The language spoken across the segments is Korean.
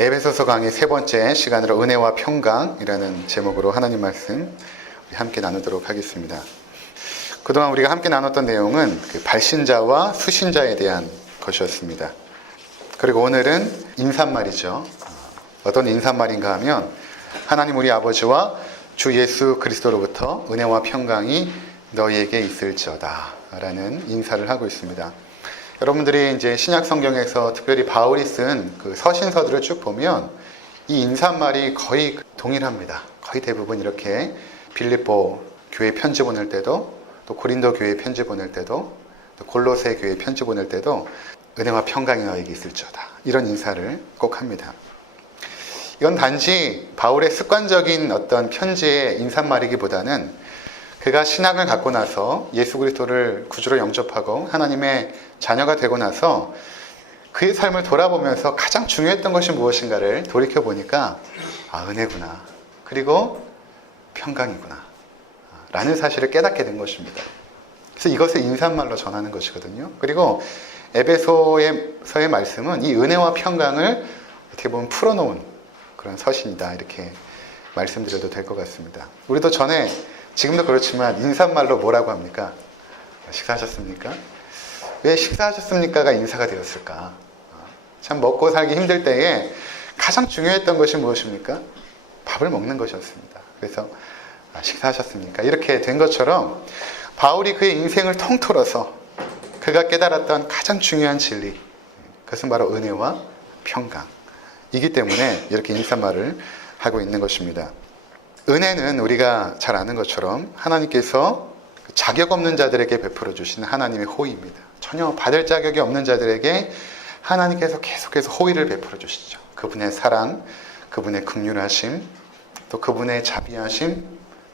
에베소서 강의 세 번째 시간으로 은혜와 평강이라는 제목으로 하나님 말씀 함께 나누도록 하겠습니다. 그동안 우리가 함께 나눴던 내용은 발신자와 수신자에 대한 것이었습니다. 그리고 오늘은 인사말이죠. 어떤 인사말인가 하면 하나님 우리 아버지와 주 예수 그리스도로부터 은혜와 평강이 너희에게 있을지어다 라는 인사를 하고 있습니다. 여러분들이 이제 신약 성경에서 특별히 바울이 쓴 그 서신서들을 쭉 보면 이 인사말이 거의 동일합니다. 거의 대부분 이렇게 빌립보 교회 편지 보낼 때도, 또 고린도 교회 편지 보낼 때도, 또 골로새 교회 편지 보낼 때도 은혜와 평강이 너에게 있을지어다 이런 인사를 꼭 합니다. 이건 단지 바울의 습관적인 어떤 편지의 인사말이기보다는 그가 신앙을 갖고 나서 예수 그리스도를 구주로 영접하고 하나님의 자녀가 되고 나서 그의 삶을 돌아보면서 가장 중요했던 것이 무엇인가를 돌이켜보니까 은혜구나, 그리고 평강이구나 라는 사실을 깨닫게 된 것입니다. 그래서 이것을 인사말로 전하는 것이거든요. 그리고 에베소서의 말씀은 이 은혜와 평강을 어떻게 보면 풀어놓은 그런 서신이다 이렇게 말씀드려도 될 것 같습니다. 우리도 전에 지금도 그렇지만 인사말로 뭐라고 합니까? 식사하셨습니까? 왜 식사하셨습니까가 인사가 되었을까? 참 먹고 살기 힘들 때에 가장 중요했던 것이 무엇입니까? 밥을 먹는 것이었습니다. 그래서 식사하셨습니까? 이렇게 된 것처럼 바울이 그의 인생을 통틀어서 그가 깨달았던 가장 중요한 진리, 그것은 바로 은혜와 평강이기 때문에 이렇게 인사말을 하고 있는 것입니다. 은혜는 우리가 잘 아는 것처럼 하나님께서 자격 없는 자들에게 베풀어 주시는 하나님의 호의입니다. 전혀 받을 자격이 없는 자들에게 하나님께서 계속해서 호의를 베풀어 주시죠. 그분의 사랑, 그분의 긍휼하심, 또 그분의 자비하심,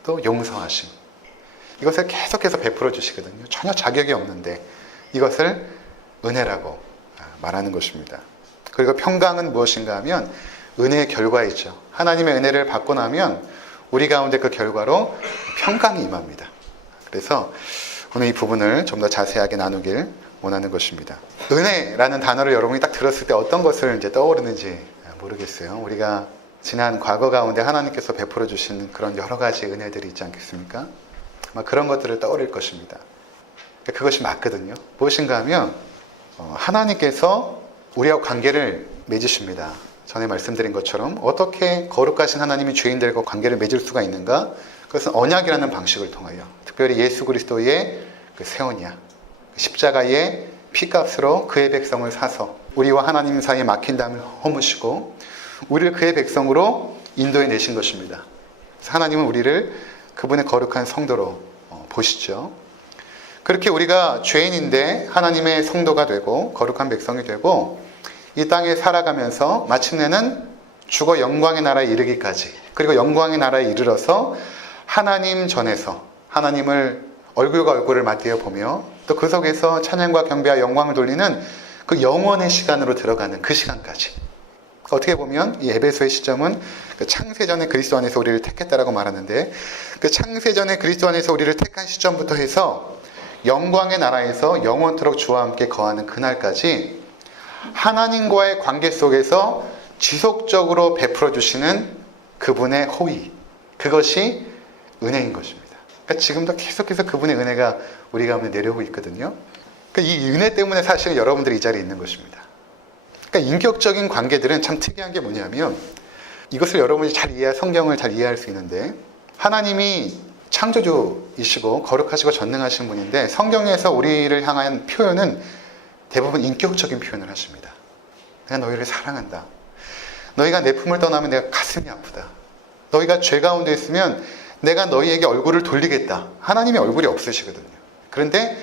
또 용서하심, 이것을 계속해서 베풀어 주시거든요. 전혀 자격이 없는데 이것을 은혜라고 말하는 것입니다. 그리고 평강은 무엇인가 하면 은혜의 결과이죠. 하나님의 은혜를 받고 나면 우리 가운데 그 결과로 평강이 임합니다. 그래서 오늘 이 부분을 좀 더 자세하게 나누길 원하는 것입니다. 은혜라는 단어를 여러분이 딱 들었을 때 어떤 것을 이제 떠오르는지 모르겠어요. 우리가 지난 과거 가운데 하나님께서 베풀어 주신 그런 여러 가지 은혜들이 있지 않겠습니까? 아마 그런 것들을 떠올릴 것입니다. 그것이 맞거든요. 무엇인가 하면 하나님께서 우리와 관계를 맺으십니다. 전에 말씀드린 것처럼 어떻게 거룩하신 하나님이 죄인들과 관계를 맺을 수가 있는가? 그것은 언약이라는 방식을 통하여, 특별히 예수 그리스도의 그 새 언약, 십자가의 피값으로 그의 백성을 사서 우리와 하나님 사이에 막힌 담을 허무시고 우리를 그의 백성으로 인도해 내신 것입니다. 그래서 하나님은 우리를 그분의 거룩한 성도로 보시죠. 그렇게 우리가 죄인인데 하나님의 성도가 되고 거룩한 백성이 되고 이 땅에 살아가면서 마침내는 죽어 영광의 나라에 이르기까지, 그리고 영광의 나라에 이르러서 하나님 전에서 하나님을 얼굴과 얼굴을 맞대어 보며 또 그 속에서 찬양과 경배와 영광을 돌리는 그 영원의 시간으로 들어가는 그 시간까지, 어떻게 보면 이 에베소의 시점은 그 창세전에 그리스도 안에서 우리를 택했다라고 말하는데, 그 창세전에 그리스도 안에서 우리를 택한 시점부터 해서 영광의 나라에서 영원토록 주와 함께 거하는 그날까지 하나님과의 관계 속에서 지속적으로 베풀어 주시는 그분의 호의, 그것이 은혜인 것입니다. 그러니까 지금도 계속해서 그분의 은혜가 우리 가운데 내려오고 있거든요. 그러니까 이 은혜 때문에 사실 여러분들이 이 자리에 있는 것입니다. 그러니까 인격적인 관계들은 참 특이한 게 뭐냐면, 이것을 여러분이 성경을 잘 이해할 수 있는데, 하나님이 창조주이시고 거룩하시고 전능하신 분인데 성경에서 우리를 향한 표현은 대부분 인격적인 표현을 하십니다. 내가 너희를 사랑한다. 너희가 내 품을 떠나면 내가 가슴이 아프다. 너희가 죄 가운데 있으면 내가 너희에게 얼굴을 돌리겠다. 하나님의 얼굴이 없으시거든요. 그런데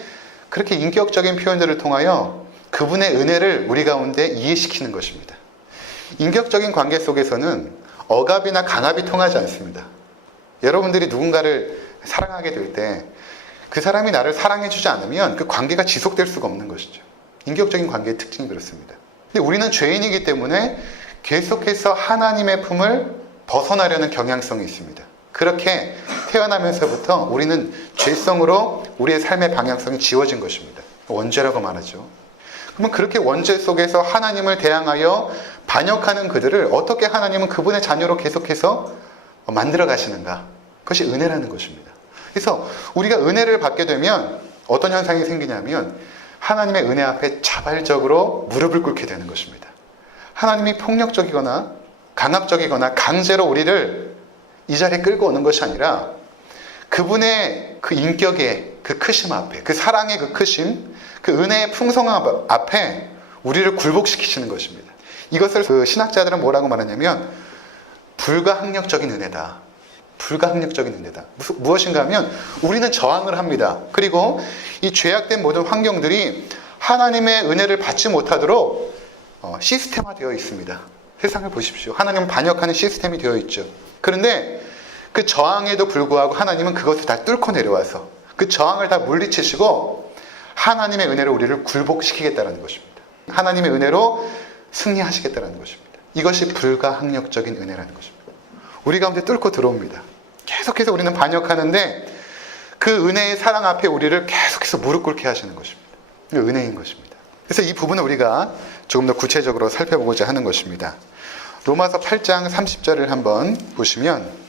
그렇게 인격적인 표현들을 통하여 그분의 은혜를 우리 가운데 이해시키는 것입니다. 인격적인 관계 속에서는 억압이나 강압이 통하지 않습니다. 여러분들이 누군가를 사랑하게 될 때 그 사람이 나를 사랑해주지 않으면 그 관계가 지속될 수가 없는 것이죠. 인격적인 관계의 특징이 그렇습니다. 근데 우리는 죄인이기 때문에 계속해서 하나님의 품을 벗어나려는 경향성이 있습니다. 그렇게 태어나면서부터 우리는 죄성으로 우리의 삶의 방향성이 지워진 것입니다. 원죄라고 말하죠. 그러면 그렇게 원죄 속에서 하나님을 대항하여 반역하는 그들을 어떻게 하나님은 그분의 자녀로 계속해서 만들어 가시는가? 그것이 은혜라는 것입니다. 그래서 우리가 은혜를 받게 되면 어떤 현상이 생기냐면 하나님의 은혜 앞에 자발적으로 무릎을 꿇게 되는 것입니다. 하나님이 폭력적이거나 강압적이거나 강제로 우리를 이 자리에 끌고 오는 것이 아니라 그분의 그 인격의 그 크심 앞에, 그 사랑의 그 크심, 그 은혜의 풍성함 앞에 우리를 굴복시키시는 것입니다. 이것을 그 신학자들은 뭐라고 말하냐면 불가항력적인 은혜다. 불가항력적인 은혜다. 무엇인가 하면 우리는 저항을 합니다. 그리고 이 죄악된 모든 환경들이 하나님의 은혜를 받지 못하도록 시스템화되어 있습니다. 세상을 보십시오. 하나님은 반역하는 시스템이 되어 있죠. 그런데 그 저항에도 불구하고 하나님은 그것을 다 뚫고 내려와서 그 저항을 다 물리치시고 하나님의 은혜로 우리를 굴복시키겠다는 것입니다. 하나님의 은혜로 승리하시겠다는 것입니다. 이것이 불가항력적인 은혜라는 것입니다. 우리 가운데 뚫고 들어옵니다. 계속해서 우리는 반역하는데 그 은혜의 사랑 앞에 우리를 계속해서 무릎 꿇게 하시는 것입니다. 은혜인 것입니다. 그래서 이 부분을 우리가 조금 더 구체적으로 살펴보고자 하는 것입니다. 로마서 8장 30절을 한번 보시면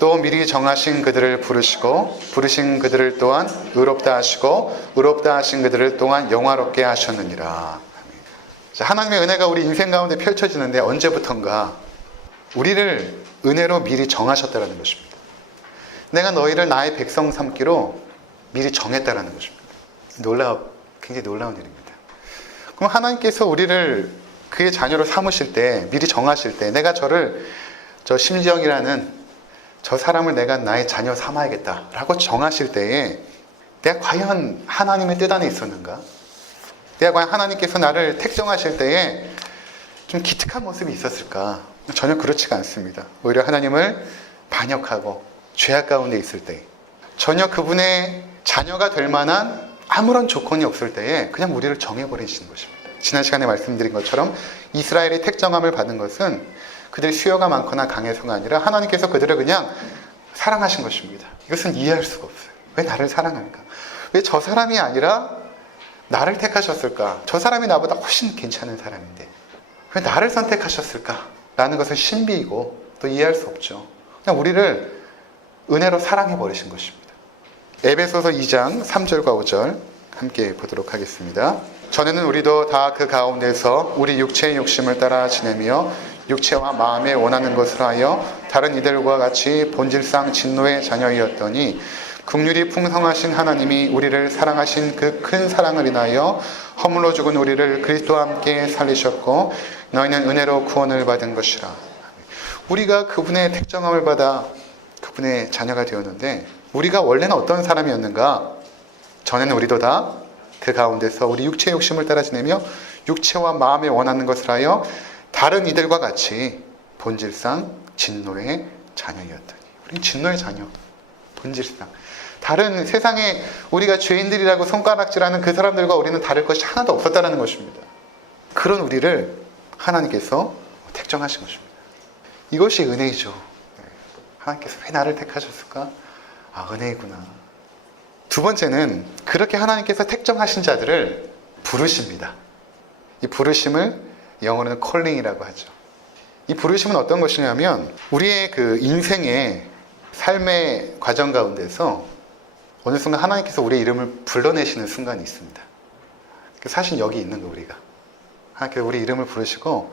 또 미리 정하신 그들을 부르시고 부르신 그들을 또한 의롭다 하시고 의롭다 하신 그들을 또한 영화롭게 하셨느니라. 하나님의 은혜가 우리 인생 가운데 펼쳐지는데 언제부턴가 우리를 은혜로 미리 정하셨다는 것입니다. 내가 너희를 나의 백성 삼기로 미리 정했다는 것입니다. 굉장히 놀라운 일입니다. 그럼 하나님께서 우리를 그의 자녀로 삼으실 때, 미리 정하실 때, 내가 저 심지영이라는 저 사람을 내가 나의 자녀 삼아야겠다라고 정하실 때에 내가 과연 하나님의 뜻 안에 있었는가? 내가 과연 하나님께서 나를 택정하실 때에 좀 기특한 모습이 있었을까? 전혀 그렇지가 않습니다. 오히려 하나님을 반역하고 죄악 가운데 있을 때, 전혀 그분의 자녀가 될 만한 아무런 조건이 없을 때에 그냥 우리를 정해버리시는 것입니다. 지난 시간에 말씀드린 것처럼 이스라엘이 택정함을 받은 것은 그들의 수요가 많거나 강해서가 아니라 하나님께서 그들을 그냥 사랑하신 것입니다. 이것은 이해할 수가 없어요. 왜 나를 사랑할까? 왜 저 사람이 아니라 나를 택하셨을까? 저 사람이 나보다 훨씬 괜찮은 사람인데 왜 나를 선택하셨을까? 라는 것은 신비이고 또 이해할 수 없죠. 그냥 우리를 은혜로 사랑해 버리신 것입니다. 에베소서 2장 3절과 5절 함께 보도록 하겠습니다. 전에는 우리도 다 그 가운데서 우리 육체의 욕심을 따라 지내며 육체와 마음에 원하는 것을 하여 다른 이들과 같이 본질상 진노의 자녀이었더니 긍휼이 풍성하신 하나님이 우리를 사랑하신 그 큰 사랑을 인하여 허물로 죽은 우리를 그리스도와 함께 살리셨고 너희는 은혜로 구원을 받은 것이라. 우리가 그분의 택정함을 받아 그분의 자녀가 되었는데 우리가 원래는 어떤 사람이었는가? 전에는 우리도 다 그 가운데서 우리 육체의 욕심을 따라 지내며 육체와 마음에 원하는 것을 하여 다른 이들과 같이 본질상 진노의 자녀이었더니 우리는 진노의 자녀, 본질상 다른 세상에 우리가 죄인들이라고 손가락질하는 그 사람들과 우리는 다를 것이 하나도 없었다는 것입니다. 그런 우리를 하나님께서 택정하신 것입니다. 이것이 은혜이죠. 하나님께서 왜 나를 택하셨을까? 아, 은혜이구나. 두 번째는 그렇게 하나님께서 택정하신 자들을 부르십니다. 이 부르심을 영어로는 콜링이라고 하죠. 이 부르심은 어떤 것이냐면 우리의 그 인생의 삶의 과정 가운데서 어느 순간 하나님께서 우리의 이름을 불러내시는 순간이 있습니다. 사실 여기 있는 거 우리가. 하나님께서 우리 이름을 부르시고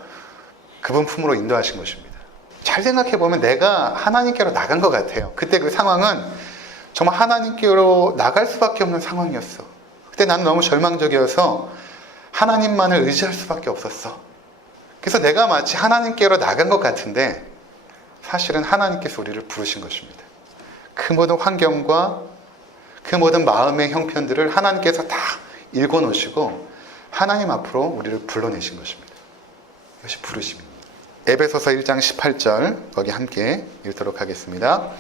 그분 품으로 인도하신 것입니다. 잘 생각해보면 내가 하나님께로 나간 것 같아요. 그때 그 상황은 정말 하나님께로 나갈 수밖에 없는 상황이었어. 그때 나는 너무 절망적이어서 하나님만을 의지할 수밖에 없었어. 그래서 내가 마치 하나님께로 나간 것 같은데 사실은 하나님께서 우리를 부르신 것입니다. 그 모든 환경과 그 모든 마음의 형편들을 하나님께서 다 읽어놓으시고 하나님 앞으로 우리를 불러내신 것입니다. 이것이 부르심입니다. 에베소서 1장 18절 거기 함께 읽도록 하겠습니다.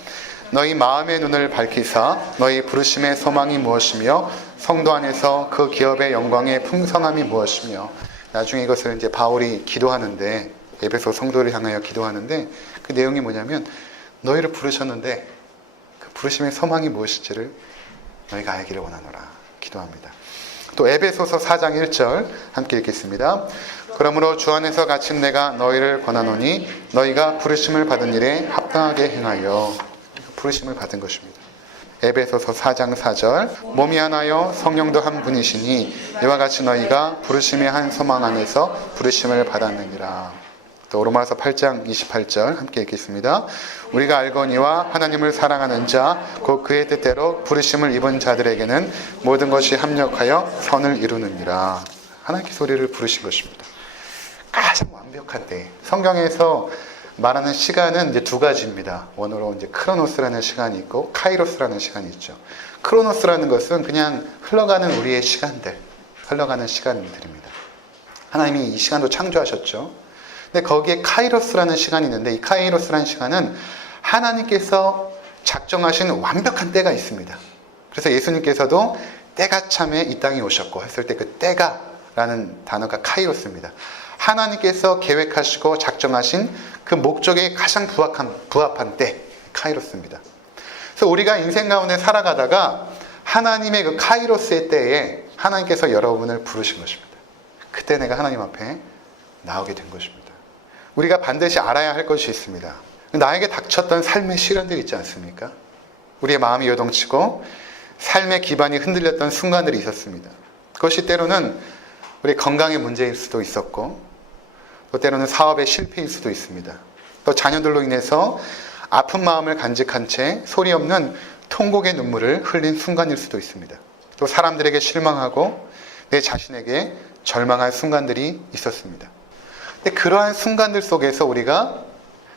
너희 마음의 눈을 밝히사 너희 부르심의 소망이 무엇이며 성도 안에서 그 기업의 영광의 풍성함이 무엇이며 나중에 이것을 이제 바울이 기도하는데 에베소 성도를 향하여 기도하는데 그 내용이 뭐냐면 너희를 부르셨는데 그 부르심의 소망이 무엇인지를 너희가 알기를 원하노라 기도합니다. 또 에베소서 4장 1절 함께 읽겠습니다. 그러므로 주 안에서 갇힌 내가 너희를 권하노니 너희가 부르심을 받은 일에 합당하게 행하여. 부르심을 받은 것입니다. 에베소서 4장 4절 몸이 하나요 성령도 한 분이시니 이와 같이 너희가 부르심의 한 소망 안에서 부르심을 받았느니라. 또 로마서 8장 28절 함께 읽겠습니다. 우리가 알거니와 하나님을 사랑하는 자 곧 그의 뜻대로 부르심을 입은 자들에게는 모든 것이 합력하여 선을 이루느니라. 하나님께서 우리를 부르신 것입니다. 가장 완벽한 때. 성경에서 말하는 시간은 이제 두 가지입니다. 원어로 이제 크로노스라는 시간이 있고 카이로스라는 시간이 있죠. 크로노스라는 것은 그냥 흘러가는 우리의 시간들, 흘러가는 시간들입니다. 하나님이 이 시간도 창조하셨죠. 근데 거기에 카이로스라는 시간이 있는데 이 카이로스라는 시간은 하나님께서 작정하신 완벽한 때가 있습니다. 그래서 예수님께서도 때가 참에 이 땅에 오셨고 했을 때 그 때가 라는 단어가 카이로스입니다. 하나님께서 계획하시고 작정하신 그 목적에 가장 부합한 때, 카이로스입니다. 그래서 우리가 인생 가운데 살아가다가 하나님의 그 카이로스의 때에 하나님께서 여러분을 부르신 것입니다. 그때 내가 하나님 앞에 나오게 된 것입니다. 우리가 반드시 알아야 할 것이 있습니다. 나에게 닥쳤던 삶의 시련들이 있지 않습니까? 우리의 마음이 요동치고 삶의 기반이 흔들렸던 순간들이 있었습니다. 그것이 때로는 우리 건강의 문제일 수도 있었고 또 때로는 사업의 실패일 수도 있습니다. 또 자녀들로 인해서 아픈 마음을 간직한 채 소리 없는 통곡의 눈물을 흘린 순간일 수도 있습니다. 또 사람들에게 실망하고 내 자신에게 절망한 순간들이 있었습니다. 근데 그러한 순간들 속에서 우리가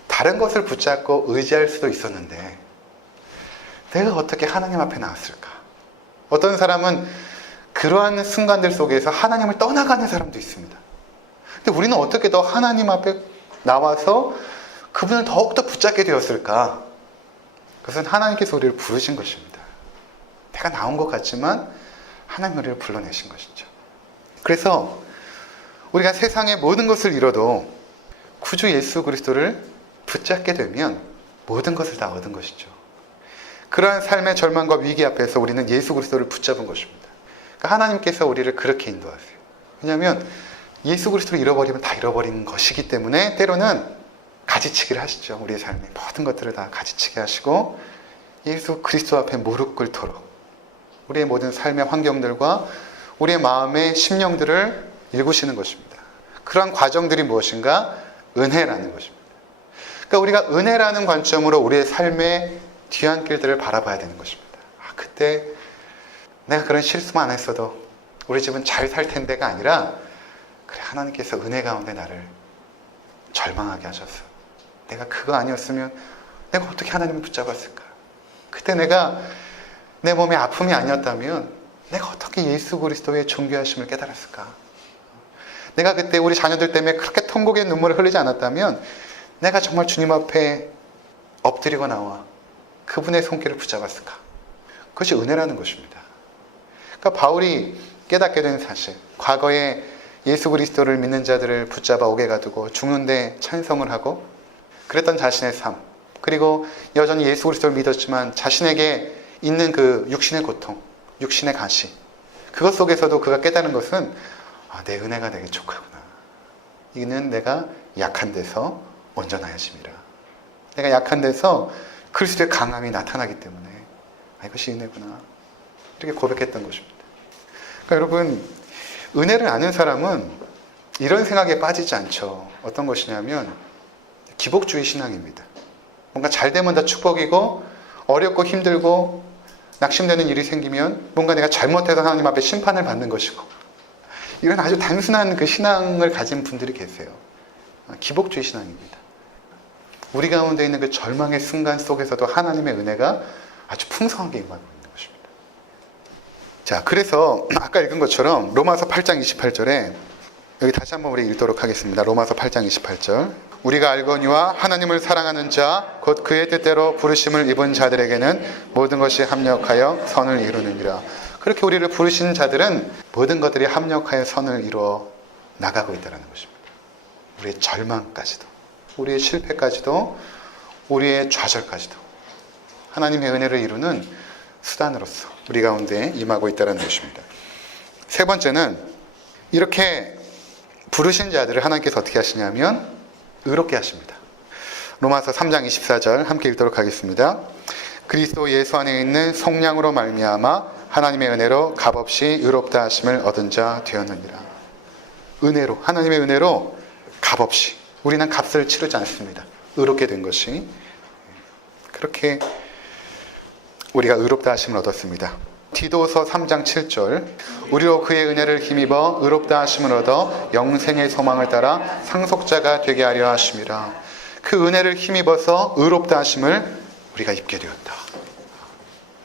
다른 것을 붙잡고 의지할 수도 있었는데 내가 어떻게 하나님 앞에 나왔을까? 어떤 사람은 그러한 순간들 속에서 하나님을 떠나가는 사람도 있습니다. 근데 우리는 어떻게 더 하나님 앞에 나와서 그분을 더욱더 붙잡게 되었을까? 그것은 하나님께서 우리를 부르신 것입니다. 내가 나온 것 같지만 하나님 우리를 불러내신 것이죠. 그래서 우리가 세상의 모든 것을 잃어도 구주 예수 그리스도를 붙잡게 되면 모든 것을 다 얻은 것이죠. 그러한 삶의 절망과 위기 앞에서 우리는 예수 그리스도를 붙잡은 것입니다. 그러니까 하나님께서 우리를 그렇게 인도하세요. 왜냐하면 예수 그리스도를 잃어버리면 다 잃어버린 것이기 때문에 때로는 가지치기를 하시죠. 우리의 삶의 모든 것들을 다 가지치기 하시고 예수 그리스도 앞에 무릎 꿇도록 우리의 모든 삶의 환경들과 우리의 마음의 심령들을 일구시는 것입니다. 그러한 과정들이 무엇인가? 은혜라는 것입니다. 그러니까 우리가 은혜라는 관점으로 우리의 삶의 뒤안길들을 바라봐야 되는 것입니다. 그때 내가 그런 실수만 안 했어도 우리 집은 잘 살 텐데가 아니라 그래 하나님께서 은혜 가운데 나를 절망하게 하셨어. 내가 그거 아니었으면 내가 어떻게 하나님을 붙잡았을까? 그때 내가 내 몸에 아픔이 아니었다면 내가 어떻게 예수 그리스도의 존귀하심을 깨달았을까? 내가 그때 우리 자녀들 때문에 그렇게 통곡의 눈물을 흘리지 않았다면 내가 정말 주님 앞에 엎드리고 나와 그분의 손길을 붙잡았을까? 그것이 은혜라는 것입니다. 그러니까 바울이 깨닫게 된 사실, 과거에 예수 그리스도를 믿는 자들을 붙잡아 옥에 가두고 죽는데 찬송을 하고 그랬던 자신의 삶, 그리고 여전히 예수 그리스도를 믿었지만 자신에게 있는 그 육신의 고통, 육신의 가시, 그것 속에서도 그가 깨달은 것은 내 은혜가 되게 족하구나. 이는 내가 약한 데서 온전하여짐이라. 내가 약한 데서 그리스도의 강함이 나타나기 때문에 이것이 은혜구나. 이렇게 고백했던 것입니다. 그러니까 여러분, 은혜를 아는 사람은 이런 생각에 빠지지 않죠. 어떤 것이냐면 기복주의 신앙입니다. 뭔가 잘 되면 다 축복이고 어렵고 힘들고 낙심되는 일이 생기면 뭔가 내가 잘못해서 하나님 앞에 심판을 받는 것이고, 이런 아주 단순한 그 신앙을 가진 분들이 계세요. 기복주의 신앙입니다. 우리 가운데 있는 그 절망의 순간 속에서도 하나님의 은혜가 아주 풍성하게 임하고 있는 것입니다. 자, 그래서 아까 읽은 것처럼 로마서 8장 28절에 여기 다시 한번 우리 읽도록 하겠습니다. 로마서 8장 28절. 우리가 알거니와 하나님을 사랑하는 자 곧 그의 뜻대로 부르심을 입은 자들에게는 모든 것이 합력하여 선을 이루느니라. 그렇게 우리를 부르신 자들은 모든 것들이 합력하여 선을 이루어 나가고 있다는 것입니다. 우리의 절망까지도, 우리의 실패까지도, 우리의 좌절까지도 하나님의 은혜를 이루는 수단으로서 우리 가운데 임하고 있다는 것입니다. 세 번째는 이렇게 부르신 자들을 하나님께서 어떻게 하시냐면 의롭게 하십니다. 로마서 3장 24절 함께 읽도록 하겠습니다. 그리스도 예수 안에 있는 성령으로 말미암아 하나님의 은혜로 값없이 의롭다 하심을 얻은 자 되었느니라. 은혜로, 하나님의 은혜로 값없이, 우리는 값을 치르지 않습니다. 의롭게 된 것이, 그렇게 우리가 의롭다 하심을 얻었습니다. 디도서 3장 7절 우리로 그의 은혜를 힘입어 의롭다 하심을 얻어 영생의 소망을 따라 상속자가 되게 하려 하심이라. 그 은혜를 힘입어서 의롭다 하심을 우리가 입게 되었다.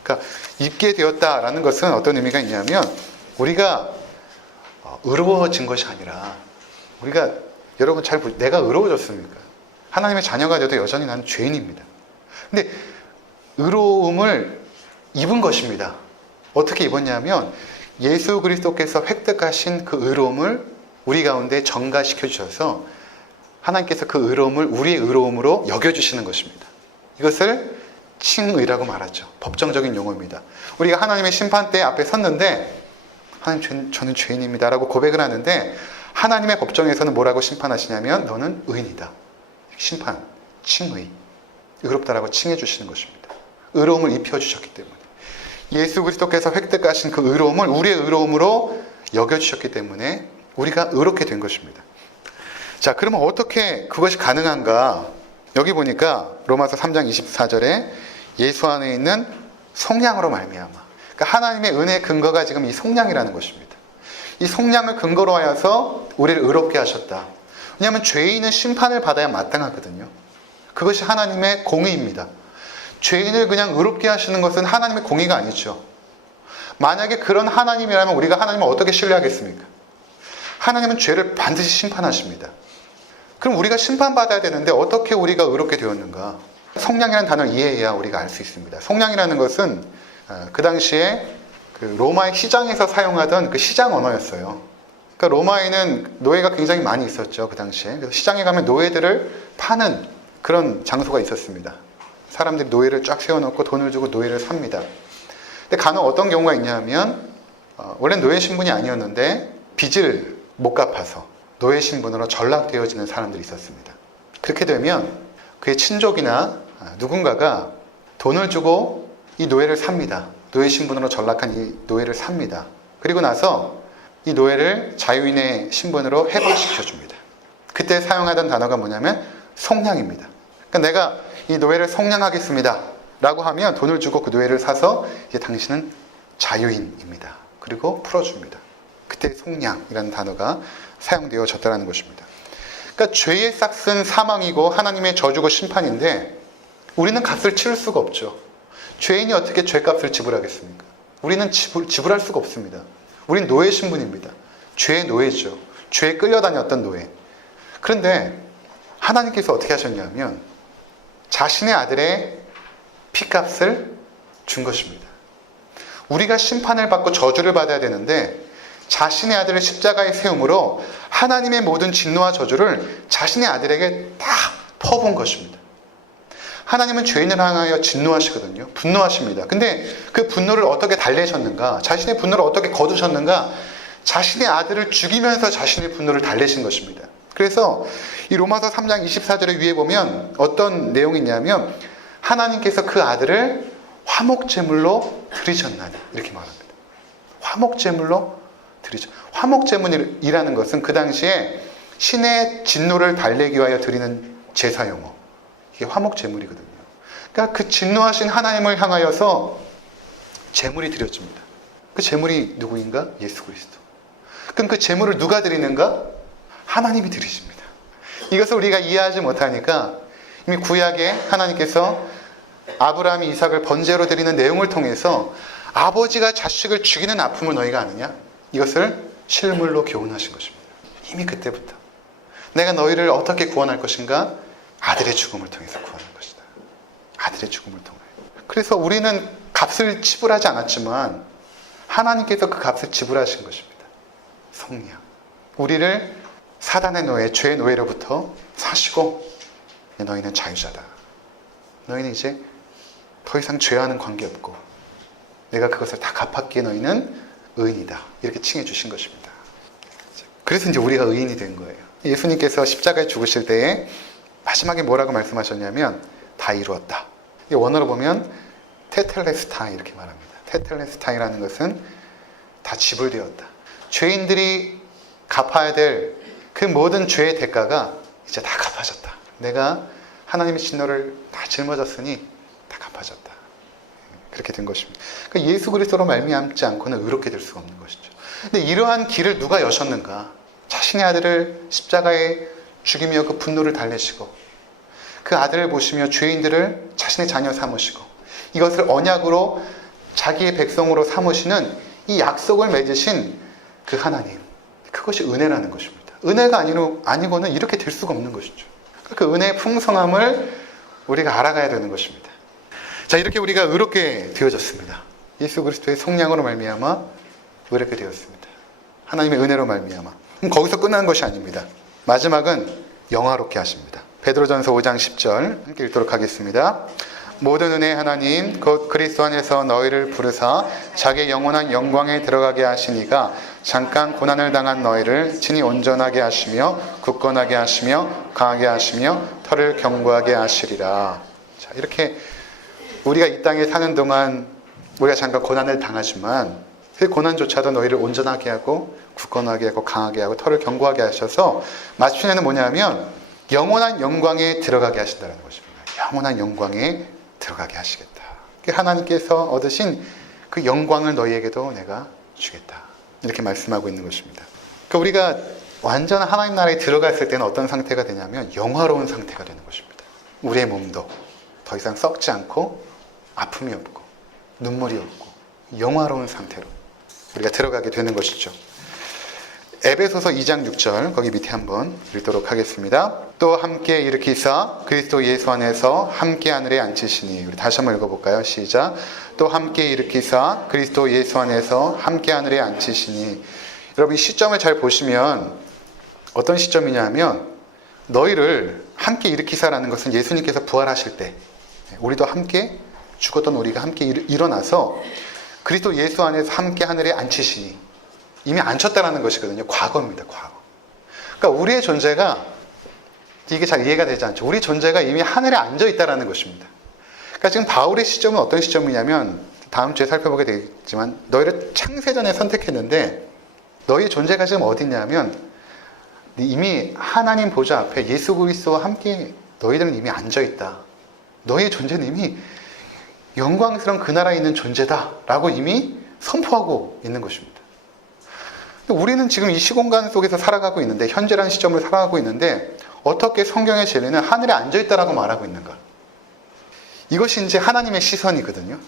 그러니까 입게 되었다라는 것은 어떤 의미가 있냐면 우리가 의로워진 것이 아니라 우리가, 여러분 잘 보세요. 내가 의로워졌습니까? 하나님의 자녀가 돼도 여전히 나는 죄인입니다. 근데 의로움을 입은 것입니다. 어떻게 입었냐면 예수 그리스도께서 획득하신 그 의로움을 우리 가운데 전가시켜 주셔서 하나님께서 그 의로움을 우리의 의로움으로 여겨주시는 것입니다. 이것을 칭의라고 말하죠. 법정적인 용어입니다. 우리가 하나님의 심판대 앞에 섰는데 하나님, 저는 죄인입니다 라고 고백을 하는데 하나님의 법정에서는 뭐라고 심판하시냐면 너는 의인이다. 심판, 칭의, 의롭다라고 칭해 주시는 것입니다. 의로움을 입혀주셨기 때문에, 예수 그리스도께서 획득하신 그 의로움을 우리의 의로움으로 여겨주셨기 때문에 우리가 의롭게 된 것입니다. 자, 그러면 어떻게 그것이 가능한가? 여기 보니까 로마서 3장 24절에 예수 안에 있는 성량으로 말미암아, 그러니까 하나님의 은혜의 근거가 지금 이 성량이라는 것입니다. 이 성량을 근거로 하여서 우리를 의롭게 하셨다. 왜냐하면 죄인은 심판을 받아야 마땅하거든요. 그것이 하나님의 공의입니다. 죄인을 그냥 의롭게 하시는 것은 하나님의 공의가 아니죠. 만약에 그런 하나님이라면 우리가 하나님을 어떻게 신뢰하겠습니까? 하나님은 죄를 반드시 심판하십니다. 그럼 우리가 심판받아야 되는데 어떻게 우리가 의롭게 되었는가? 성량이라는 단어를 이해해야 우리가 알 수 있습니다. 성량이라는 것은 그 당시에 그 로마의 시장에서 사용하던 그 시장 언어였어요. 그러니까 로마에는 노예가 굉장히 많이 있었죠, 그 당시에. 그래서 시장에 가면 노예들을 파는 그런 장소가 있었습니다. 사람들이 노예를 쫙 세워놓고 돈을 주고 노예를 삽니다. 근데 간혹 어떤 경우가 있냐면 원래 노예 신분이 아니었는데 빚을 못 갚아서 노예 신분으로 전락되어지는 사람들이 있었습니다. 그렇게 되면 그의 친족이나 누군가가 돈을 주고 이 노예를 삽니다. 노예 신분으로 전락한 이 노예를 삽니다. 그리고 나서 이 노예를 자유인의 신분으로 해방시켜 줍니다. 그때 사용하던 단어가 뭐냐면 속량입니다. 그러니까 내가 이 노예를 속량하겠습니다 라고 하면 돈을 주고 그 노예를 사서 이제 당신은 자유인입니다. 그리고 풀어줍니다. 그때 속량이라는 단어가 사용되어졌다는 것입니다. 그러니까 죄의 싹은 사망이고 하나님의 저주고 심판인데 우리는 값을 치를 수가 없죠. 죄인이 어떻게 죄값을 지불하겠습니까? 우리는 지불할 수가 없습니다. 우린 노예 신분입니다. 죄의 노예죠. 죄에 끌려다녔던 노예. 그런데 하나님께서 어떻게 하셨냐면 자신의 아들의 피값을 준 것입니다. 우리가 심판을 받고 저주를 받아야 되는데 자신의 아들을 십자가에 세움으로 하나님의 모든 진노와 저주를 자신의 아들에게 다 퍼부은 것입니다. 하나님은 죄인을 향하여 진노하시거든요. 분노하십니다. 근데 그 분노를 어떻게 달래셨는가? 자신의 분노를 어떻게 거두셨는가? 자신의 아들을 죽이면서 자신의 분노를 달래신 것입니다. 그래서 이 로마서 3장 24절의 위에 보면 어떤 내용이 있냐면 하나님께서 그 아들을 화목제물로 드리셨나니 이렇게 말합니다. 화목제물로 드리죠. 화목제물이라는 것은 그 당시에 신의 진노를 달래기 위하여 드리는 제사 용어. 이게 화목제물이거든요. 그러니까 그 진노하신 하나님을 향하여서 제물이 드려집니다. 그 제물이 누구인가? 예수 그리스도. 그럼 그 제물을 누가 드리는가? 하나님이 드리십니다. 이것을 우리가 이해하지 못하니까 이미 구약에 하나님께서 아브라함이 이삭을 번제로 드리는 내용을 통해서 아버지가 자식을 죽이는 아픔을 너희가 아느냐? 이것을 실물로 교훈하신 것입니다. 이미 그때부터 내가 너희를 어떻게 구원할 것인가? 아들의 죽음을 통해서 구원할 것이다. 아들의 죽음을 통해. 그래서 우리는 값을 지불하지 않았지만 하나님께서 그 값을 지불하신 것입니다. 성령. 우리를 사단의 노예, 죄의 노예로부터 사시고 너희는 자유자다. 너희는 이제 더 이상 죄와는 관계없고 내가 그것을 다 갚았기에 너희는 의인이다. 이렇게 칭해 주신 것입니다. 그래서 이제 우리가 의인이 된 거예요. 예수님께서 십자가에 죽으실 때에 마지막에 뭐라고 말씀하셨냐면 다 이루었다. 이 원어로 보면 테텔레스타이 이렇게 말합니다. 테텔레스타이라는 것은 다 지불되었다. 죄인들이 갚아야 될 그 모든 죄의 대가가 이제 다 갚아졌다. 내가 하나님의 진노를 다 짊어졌으니 다 갚아졌다. 그렇게 된 것입니다. 그러니까 예수 그리스도로 말미암지 않고는 의롭게 될 수가 없는 것이죠. 근데 이러한 길을 누가 여셨는가? 자신의 아들을 십자가에 죽이며 그 분노를 달래시고 그 아들을 보시며 죄인들을 자신의 자녀 삼으시고 이것을 언약으로 자기의 백성으로 삼으시는 이 약속을 맺으신 그 하나님, 그것이 은혜라는 것입니다. 은혜가 아니고는 이렇게 될 수가 없는 것이죠. 그 은혜의 풍성함을 우리가 알아가야 되는 것입니다. 자, 이렇게 우리가 의롭게 되어졌습니다. 예수 그리스도의 속량으로 말미암아 의롭게 되었습니다. 하나님의 은혜로 말미암아. 그럼 거기서 끝나는 것이 아닙니다. 마지막은 영화롭게 하십니다. 베드로전서 5장 10절 함께 읽도록 하겠습니다. 모든 은혜의 하나님 곧 그리스도 안에서 너희를 부르사 자기의 영원한 영광에 들어가게 하시니가 잠깐 고난을 당한 너희를 친히 온전하게 하시며 굳건하게 하시며 강하게 하시며 털을 견고하게 하시리라. 자, 이렇게 우리가 이 땅에 사는 동안 우리가 잠깐 고난을 당하지만 그 고난조차도 너희를 온전하게 하고 굳건하게 하고 강하게 하고 털을 견고하게 하셔서 마침내는 뭐냐면 영원한 영광에 들어가게 하신다는 것입니다. 영원한 영광에 들어가게 하시겠다. 하나님께서 얻으신 그 영광을 너희에게도 내가 주겠다. 이렇게 말씀하고 있는 것입니다. 그러니까 우리가 완전한 하나님 나라에 들어갔을 때는 어떤 상태가 되냐면 영화로운 상태가 되는 것입니다. 우리의 몸도 더 이상 썩지 않고 아픔이 없고 눈물이 없고 영화로운 상태로 우리가 들어가게 되는 것이죠. 에베소서 2장 6절 거기 밑에 한번 읽도록 하겠습니다. 또 함께 일으키사 그리스도 예수 안에서 함께 하늘에 앉히시니. 우리 다시 한번 읽어볼까요? 시작. 또 함께 일으키사 그리스도 예수 안에서 함께 하늘에 앉히시니. 여러분 이 시점을 잘 보시면 어떤 시점이냐면 너희를 함께 일으키사라는 것은 예수님께서 부활하실 때 우리도 함께 죽었던 우리가 함께 일어나서 그리스도 예수 안에서 함께 하늘에 앉히시니. 이미 앉혔다라는 것이거든요. 과거입니다. 과거. 그러니까 우리의 존재가 이게 잘 이해가 되지 않죠. 우리 존재가 이미 하늘에 앉아있다라는 것입니다. 그러니까 지금 바울의 시점은 어떤 시점이냐면 다음 주에 살펴보게 되겠지만 너희를 창세전에 선택했는데 너희 존재가 지금 어디 있냐면 이미 하나님 보좌 앞에 예수 그리스도와 함께 너희들은 이미 앉아있다. 너희의 존재는 이미 영광스러운 그 나라에 있는 존재다라고 이미 선포하고 있는 것입니다. 우리는 지금 이 시공간 속에서 살아가고 있는데 현재라는 시점을 살아가고 있는데 어떻게 성경의 진리는 하늘에 앉아있다라고 말하고 있는가? 이것이 이제 하나님의 시선이거든요.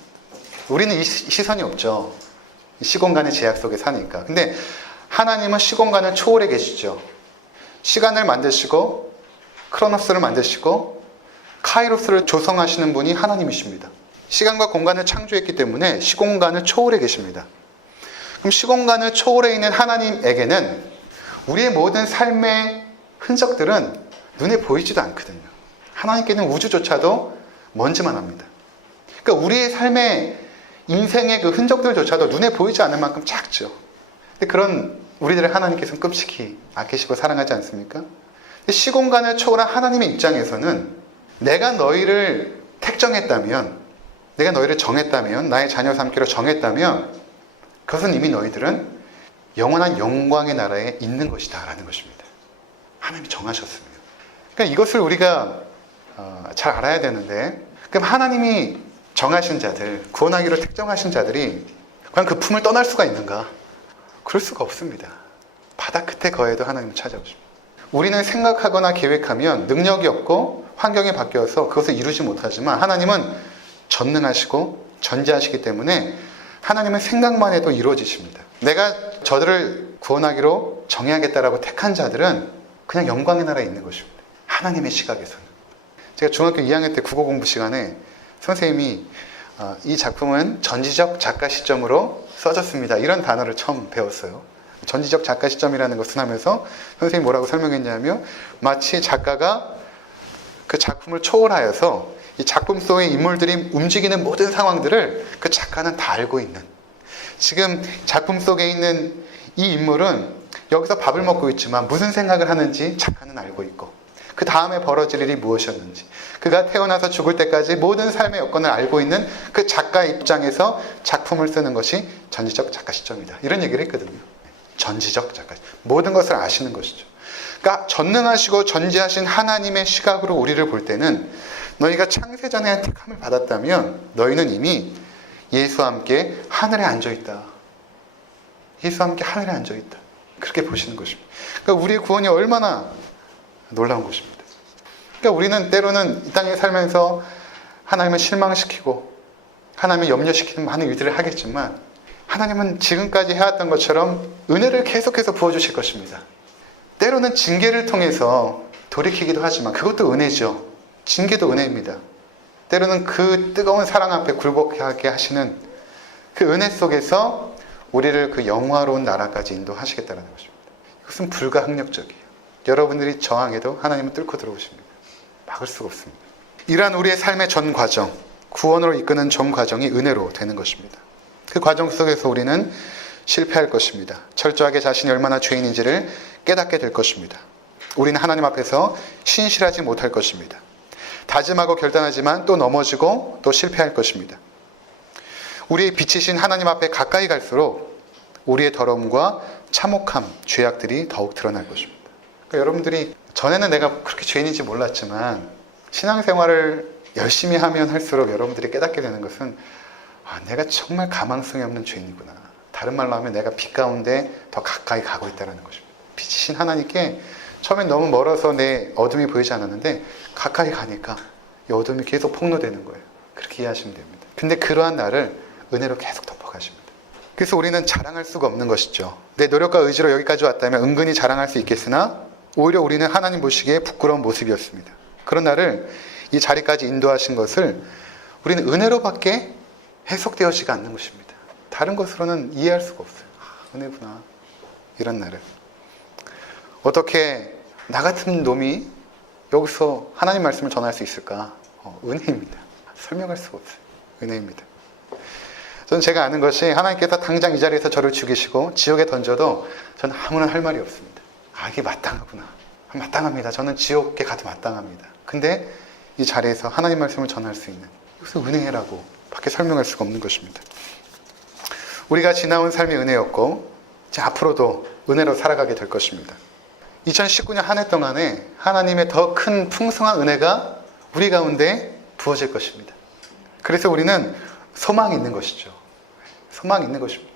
우리는 이 시선이 없죠. 시공간의 제약 속에 사니까. 근데 하나님은 시공간을 초월해 계시죠. 시간을 만드시고 크로노스를 만드시고 카이로스를 조성하시는 분이 하나님이십니다. 시간과 공간을 창조했기 때문에 시공간을 초월해 계십니다. 그럼 시공간을 초월해 있는 하나님에게는 우리의 모든 삶의 흔적들은 눈에 보이지도 않거든요. 하나님께는 우주조차도 먼지만 합니다. 그러니까 우리의 삶의 인생의 그 흔적들조차도 눈에 보이지 않을 만큼 작죠. 근데 그런 우리들의 하나님께서는 끔찍히 아끼시고 사랑하지 않습니까? 시공간을 초월한 하나님의 입장에서는 내가 너희를 택정했다면, 내가 너희를 정했다면, 나의 자녀 삼기로 정했다면 그것은 이미 너희들은 영원한 영광의 나라에 있는 것이다 라는 것입니다. 하나님이 정하셨습니다. 그러니까 이것을 우리가 잘 알아야 되는데 그럼 하나님이 정하신 자들, 구원하기로 택정하신 자들이 과연 그 품을 떠날 수가 있는가? 그럴 수가 없습니다. 바다 끝에 거해도 하나님은 찾아오십니다. 우리는 생각하거나 계획하면 능력이 없고 환경이 바뀌어서 그것을 이루지 못하지만 하나님은 전능하시고 전지하시기 때문에 하나님은 생각만 해도 이루어지십니다. 내가 저들을 구원하기로 정해야겠다라고 택한 자들은 그냥 영광의 나라에 있는 것입니다. 하나님의 시각에서는. 제가 중학교 2학년 때 국어 공부 시간에 선생님이 이 작품은 전지적 작가 시점으로 써졌습니다. 이런 단어를 처음 배웠어요. 전지적 작가 시점이라는 것을 하면서 선생님이 뭐라고 설명했냐면 마치 작가가 그 작품을 초월하여서 이 작품 속의 인물들이 움직이는 모든 상황들을 그 작가는 다 알고 있는, 지금 작품 속에 있는 이 인물은 여기서 밥을 먹고 있지만 무슨 생각을 하는지 작가는 알고 있고, 그 다음에 벌어질 일이 무엇이었는지, 그가 태어나서 죽을 때까지 모든 삶의 여건을 알고 있는 그 작가 입장에서 작품을 쓰는 것이 전지적 작가 시점이다. 이런 얘기를 했거든요. 전지적 작가 시점. 모든 것을 아시는 것이죠. 그러니까 전능하시고 전지하신 하나님의 시각으로 우리를 볼 때는, 너희가 창세전에 택함을 받았다면 너희는 이미 예수와 함께 하늘에 앉아있다. 예수와 함께 하늘에 앉아있다. 그렇게 보시는 것입니다. 그러니까 우리의 구원이 얼마나 놀라운 것입니다. 그러니까 우리는 때로는 이 땅에 살면서 하나님을 실망시키고 하나님을 염려시키는 많은 일들을 하겠지만, 하나님은 지금까지 해왔던 것처럼 은혜를 계속해서 부어주실 것입니다. 때로는 징계를 통해서 돌이키기도 하지만 그것도 은혜죠. 징계도 은혜입니다. 때로는 그 뜨거운 사랑 앞에 굴복하게 하시는 그 은혜 속에서 우리를 그 영화로운 나라까지 인도하시겠다는 것입니다. 이것은 불가항력적이에요. 여러분들이 저항해도 하나님은 뚫고 들어오십니다. 막을 수가 없습니다. 이러한 우리의 삶의 전 과정, 구원으로 이끄는 전 과정이 은혜로 되는 것입니다. 그 과정 속에서 우리는 실패할 것입니다. 철저하게 자신이 얼마나 죄인인지를 깨닫게 될 것입니다. 우리는 하나님 앞에서 신실하지 못할 것입니다. 다짐하고 결단하지만 또 넘어지고 또 실패할 것입니다. 우리의 빛이신 하나님 앞에 가까이 갈수록 우리의 더러움과 참혹함, 죄악들이 더욱 드러날 것입니다. 그러니까 여러분들이 전에는 내가 그렇게 죄인인지 몰랐지만 신앙생활을 열심히 하면 할수록 여러분들이 깨닫게 되는 것은, 내가 정말 가망성이 없는 죄인이구나. 다른 말로 하면 내가 빛 가운데 더 가까이 가고 있다는 것입니다. 빛이신 하나님께 처음엔 너무 멀어서 내 어둠이 보이지 않았는데 가까이 가니까 이 어둠이 계속 폭로되는 거예요. 그렇게 이해하시면 됩니다. 근데 그러한 나를 은혜로 계속 덮어가십니다. 그래서 우리는 자랑할 수가 없는 것이죠. 내 노력과 의지로 여기까지 왔다면 은근히 자랑할 수 있겠으나 오히려 우리는 하나님 보시기에 부끄러운 모습이었습니다. 그런 나를 이 자리까지 인도하신 것을 우리는 은혜로밖에 해석되어지가 않는 것입니다. 다른 것으로는 이해할 수가 없어요. 은혜구나. 이런 나를. 어떻게 나 같은 놈이 여기서 하나님 말씀을 전할 수 있을까? 은혜입니다. 설명할 수가 없어요. 은혜입니다. 저는 제가 아는 것이, 하나님께서 당장 이 자리에서 저를 죽이시고 지옥에 던져도 저는 아무런 할 말이 없습니다. 이게 마땅하구나. 마땅합니다. 저는 지옥에 가도 마땅합니다. 근데 이 자리에서 하나님 말씀을 전할 수 있는, 이것은 은혜라고 밖에 설명할 수가 없는 것입니다. 우리가 지나온 삶이 은혜였고 이제 앞으로도 은혜로 살아가게 될 것입니다. 2019년 한 해 동안에 하나님의 더 큰 풍성한 은혜가 우리 가운데 부어질 것입니다. 그래서 우리는 소망이 있는 것이죠. 소망이 있는 것입니다.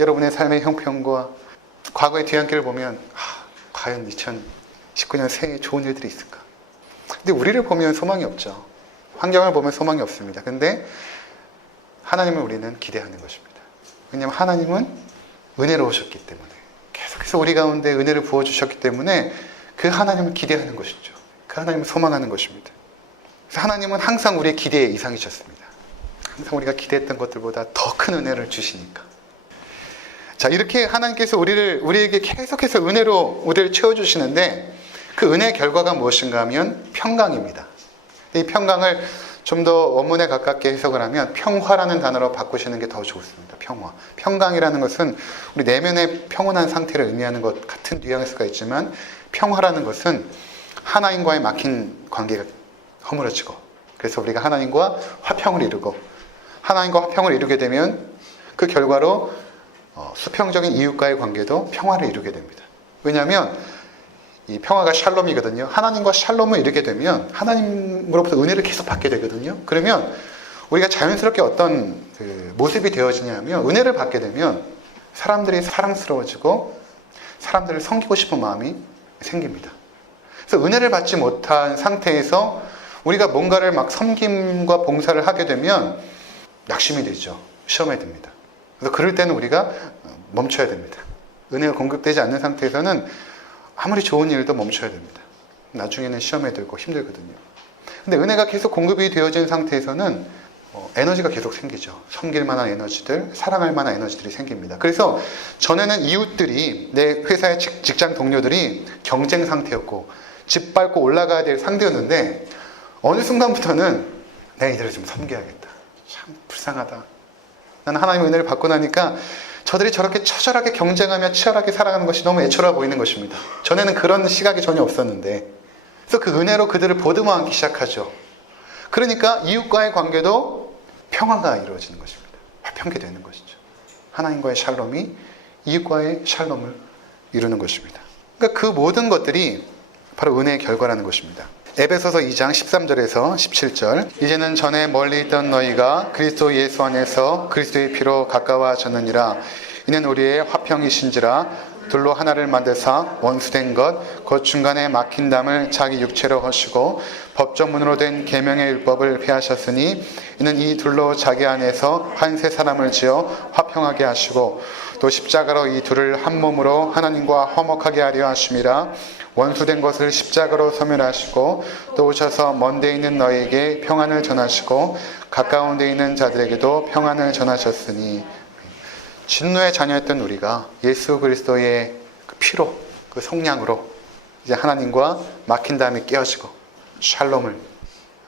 여러분의 삶의 형편과 과거의 뒤안길을 보면 과연 2019년 새해에 좋은 일들이 있을까? 근데 우리를 보면 소망이 없죠. 환경을 보면 소망이 없습니다. 근데 하나님을 우리는 기대하는 것입니다. 왜냐하면 하나님은 은혜로우셨기 때문에, 계속해서 우리 가운데 은혜를 부어주셨기 때문에 그 하나님을 기대하는 것이죠. 그 하나님을 소망하는 것입니다. 그래서 하나님은 항상 우리의 기대의 이상이셨습니다. 항상 우리가 기대했던 것들보다 더 큰 은혜를 주시니까. 자, 이렇게 하나님께서 우리에게 계속해서 은혜로 우리를 채워주시는데, 그 은혜의 결과가 무엇인가 하면 평강입니다. 이 평강을 좀 더 원문에 가깝게 해석을 하면 평화라는 단어로 바꾸시는 게 더 좋습니다. 평화. 평강이라는 것은 우리 내면의 평온한 상태를 의미하는 것 같은 뉘앙스가 있지만, 평화라는 것은 하나님과의 막힌 관계가 허물어지고, 그래서 우리가 하나님과 화평을 이루고, 하나님과 화평을 이루게 되면 그 결과로 수평적인 이웃과의 관계도 평화를 이루게 됩니다. 왜냐하면 이 평화가 샬롬이거든요. 하나님과 샬롬을 이루게 되면 하나님으로부터 은혜를 계속 받게 되거든요. 그러면 우리가 자연스럽게 어떤 모습이 되어지냐면, 은혜를 받게 되면 사람들이 사랑스러워지고 사람들을 섬기고 싶은 마음이 생깁니다. 그래서 은혜를 받지 못한 상태에서 우리가 뭔가를 막 섬김과 봉사를 하게 되면 낙심이 되죠. 시험에 듭니다. 그래서 그럴 때는 우리가 멈춰야 됩니다. 은혜가 공급되지 않는 상태에서는 아무리 좋은 일도 멈춰야 됩니다. 나중에는 시험에 들고 힘들거든요. 근데 은혜가 계속 공급이 되어진 상태에서는 에너지가 계속 생기죠. 섬길 만한 에너지들, 사랑할 만한 에너지들이 생깁니다. 그래서 전에는 이웃들이, 내 회사의 직장 동료들이 경쟁 상태였고 짓밟고 올라가야 될 상대였는데, 어느 순간부터는 내가 이들을 좀 섬겨야겠다. 참 불쌍하다. 나는 하나님의 은혜를 받고 나니까 저들이 저렇게 처절하게 경쟁하며 치열하게 살아가는 것이 너무 애처로워 보이는 것입니다. 전에는 그런 시각이 전혀 없었는데, 그래서 그 은혜로 그들을 보듬어 안기 시작하죠. 그러니까 이웃과의 관계도 평화가 이루어지는 것입니다. 화평케 되는 것이죠. 하나님과의 샬롬이 이웃과의 샬롬을 이루는 것입니다. 그러니까 그 모든 것들이 바로 은혜의 결과라는 것입니다. 에베소서 2장 13절에서 17절, 이제는 전에 멀리 있던 너희가 그리스도 예수 안에서 그리스도의 피로 가까워졌느니라. 이는 우리의 화평이신지라. 둘로 하나를 만드사 원수된 것 곧 중간에 막힌 담을 자기 육체로 하시고 법조문으로 된 계명의 율법을 폐하셨으니 이는 이 둘로 자기 안에서 한 새 사람을 지어 화평하게 하시고 또 십자가로 이 둘을 한 몸으로 하나님과 화목하게 하려 하심이라. 원수된 것을 십자가로 소멸하시고 또 오셔서 먼 데 있는 너희에게 평안을 전하시고 가까운 데 있는 자들에게도 평안을 전하셨으니, 진노의 자녀였던 우리가 예수 그리스도의 그 피로, 그 속량으로 이제 하나님과 막힌 담이 깨어지고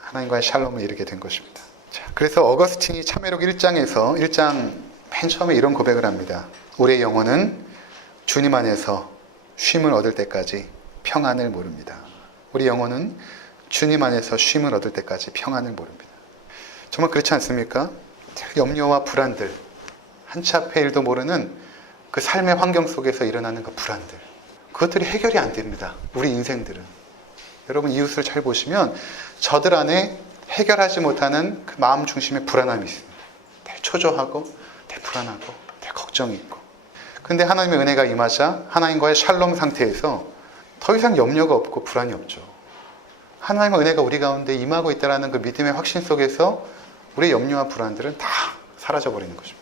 하나님과의 샬롬을 이루게 된 것입니다. 자, 그래서 어거스틴이 참회록 1장에서 1장 맨 처음에 이런 고백을 합니다. 우리의 영혼은 주님 안에서 쉼을 얻을 때까지 평안을 모릅니다. 우리 영혼은 주님 안에서 쉼을 얻을 때까지 평안을 모릅니다. 정말 그렇지 않습니까? 염려와 불안들, 한치 앞의 일도 모르는 그 삶의 환경 속에서 일어나는 그 불안들, 그것들이 해결이 안 됩니다. 우리 인생들은. 여러분 이웃을 잘 보시면 저들 안에 해결하지 못하는 그 마음 중심의 불안함이 있습니다. 늘 초조하고 늘 불안하고 늘 걱정이 있고. 근데 하나님의 은혜가 임하자 하나님과의 샬롬 상태에서 더 이상 염려가 없고 불안이 없죠. 하나님의 은혜가 우리 가운데 임하고 있다는 그 믿음의 확신 속에서 우리의 염려와 불안들은 다 사라져버리는 것입니다.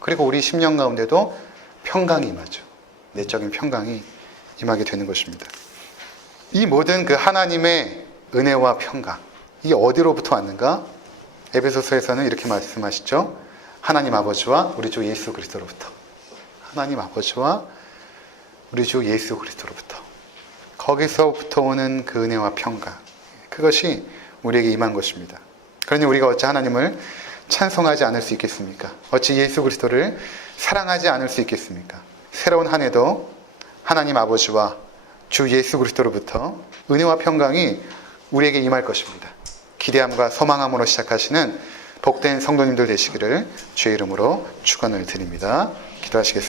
그리고 우리 심령 가운데도 평강이 임하죠. 내적인 평강이 임하게 되는 것입니다. 이 모든 그 하나님의 은혜와 평강, 이게 어디로부터 왔는가? 에베소서에서는 이렇게 말씀하시죠. 하나님 아버지와 우리 주 예수 그리스도로부터. 하나님 아버지와 우리 주 예수 그리스도로부터. 거기서부터 오는 그 은혜와 평강, 그것이 우리에게 임한 것입니다. 그러니 우리가 어찌 하나님을 찬송하지 않을 수 있겠습니까? 어찌 예수 그리스도를 사랑하지 않을 수 있겠습니까? 새로운 한 해도 하나님 아버지와 주 예수 그리스도로부터 은혜와 평강이 우리에게 임할 것입니다. 기대함과 소망함으로 시작하시는 복된 성도님들 되시기를 주의 이름으로 축원을 드립니다. 기도하시겠습니다.